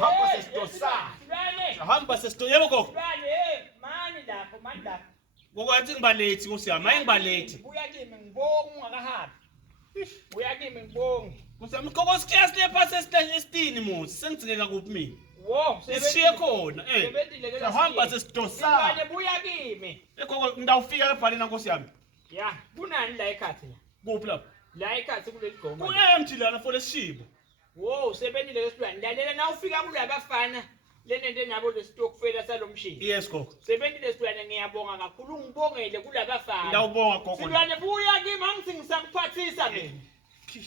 Hamba sesidosa. Hamba sesido yebo gogo. Mani lapho. Ngokwathi ngibalethi kusiyami, hayi ngibalethi. Buya kimi ngibonga ungakahambi. Buya kimi ngibonga. Kusiyami gogo sikhiyasi lepha esitini musi, sengicikeka kuphi mina? Wo, Sesishiye khona, sebenzile ke hamba sesidosa. Manje buya kimi. Gogo ngidawufika ebhaleni Nkosi yami. Ya, kunani la ekhaya la? Kuphi lapho? La ekhaya kuleli goma. Ku-empty lana for lesishibo. Wo, sebenzile ke silwane. Lalela na ufika kulabafana. Lenento nabo lesitokufela salomshini. Yes gogo. Sebenzile silwane ngiyabonga kakhulu ngibongele kulabafana. Ngiyawubonga gogo. Silwane buya kimi angithi ngisakuphathisa mina.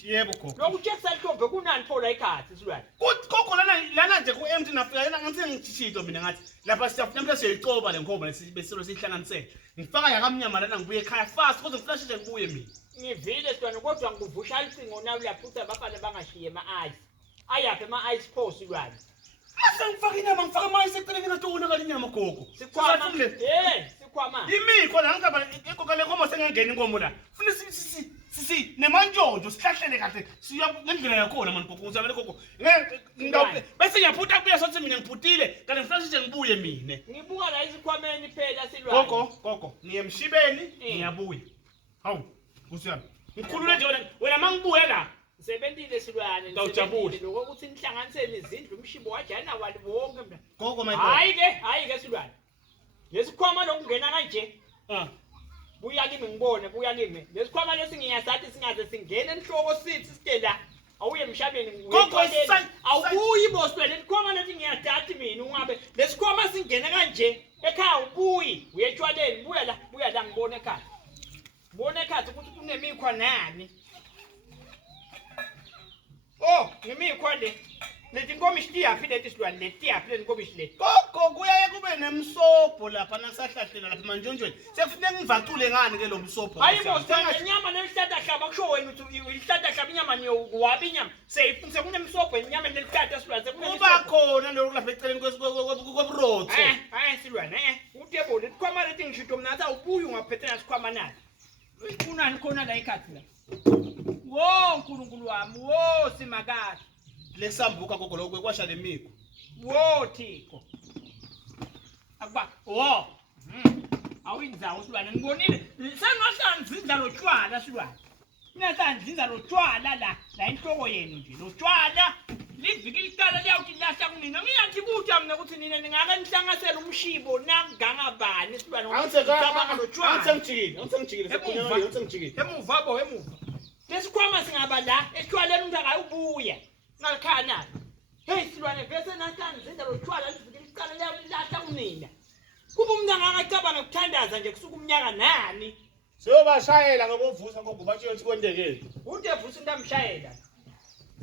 Yebo gogo. Lokuchecksa Ntombe kunani pho la ekhaya silwane? Kuthi gogo lana nje ku-empty nafika yena ngithi ngithishito mina ngathi lapha namhla siyayicoba le nkomo besilo sihlanganisele. Ngifaka yakamnyama lana ngibuye ekhaya fast kodwa ngiflash nje ngibuye mina. Ngivile silwane kodwa ngikuvusha icingo nawe lapho abafana bangashiye ama-ice. Ayaphi ama-ice pho silwane? Mase ngifaka inyama ngifaka ama-ice eceleni ngatona kale inyama gogo. Sikhwama. Sikhwama. Imikho la ngicaba igogo le nkomo sengangena inkomo la. Funa nemantshontsho sihlahlele kahle siya ngendlela yakhona manje gogo ngizamele gogo. Bese ngiyaphutha kubuya sothi mina ngiphutile kanti ngiflash nje ngibuye mina. Ngibuka la isikhwameni phela silwane. Gogo niye emshibeni ngiyabuya. Hawu kusiyami. Ngikhulule nje wena mangibuye la. Sebenzile silwane Ngawujabula. lokho ukuthi nihlanganisele izindlu umshibo wajana wali wonke mina. Gogo my Hayi ke silwane. Lesikhwama lokungena kanje. Buya kimi ngibone buya kimi. Lesikhwama lesi ngiyasathi singaze singene enhloko sithi site la. Awuye emshabeni Gogo awubuyi boswe lesikhwama lesi ngiyadathi mina ungabe lesikhwama singena kanje ekhaya ubuyi uyetshwaleni buya la ngibone ekhaya. Ngibone ekhaya ukuthi kunemikhwa nani. Oh, ngimikhwa le. Leti nkomo isitiyaphi leti silwane letiyaphi leti nkomo isileti. Gogo kuyaye kube nemsobho lapha nakusahlahlela lapha manjonjweni. Sekufuneka ngivacule ngani ke lo msobho. Hayi bosi inyama nelihlata hlaba kusho wena ukuthi ilihlata hlaba inyama niyowabi inyama. Seyifunise kunemsobho inyama nelihlata silwane kuba khona lokho lapha eceleni kwebrotho. Hayi silwane utebo letikhwama leti ngishito mina athi awubuyi ungaphethe nasikhwama nathi. Kunani khona la ekhaya la. Wo nkulunkulu wami wo simakade Lesambuka gogo lokho kwasha lemiko. wo Thixo akuba wo awuyindzawo silwane ngibonile sengahlangizindla lotshwala silwane ngingahlangizindla lotshwala la inhloko yenu nje lotshwala liviki liqala liyawuthi lahla kunina ngiyathi kutha mina ukuthi nina ningake nihlangasela umshibo namganga bani silwane ngicabanga lotshwala angitsengijikile sekunyama emuva lesikhwama singaba la eshwaleni umuntu akayibuya ngalikhana hey silwane bese nahlangizindla lotshwala liviki liqala liyawulahla kunina kuba umuntu angakacabanga ukuthandaza nje kusuka umnyaka nani siyobashayela ngokuvusa ngoba batshiyo ukuthi kwendekile udevusa into amshayela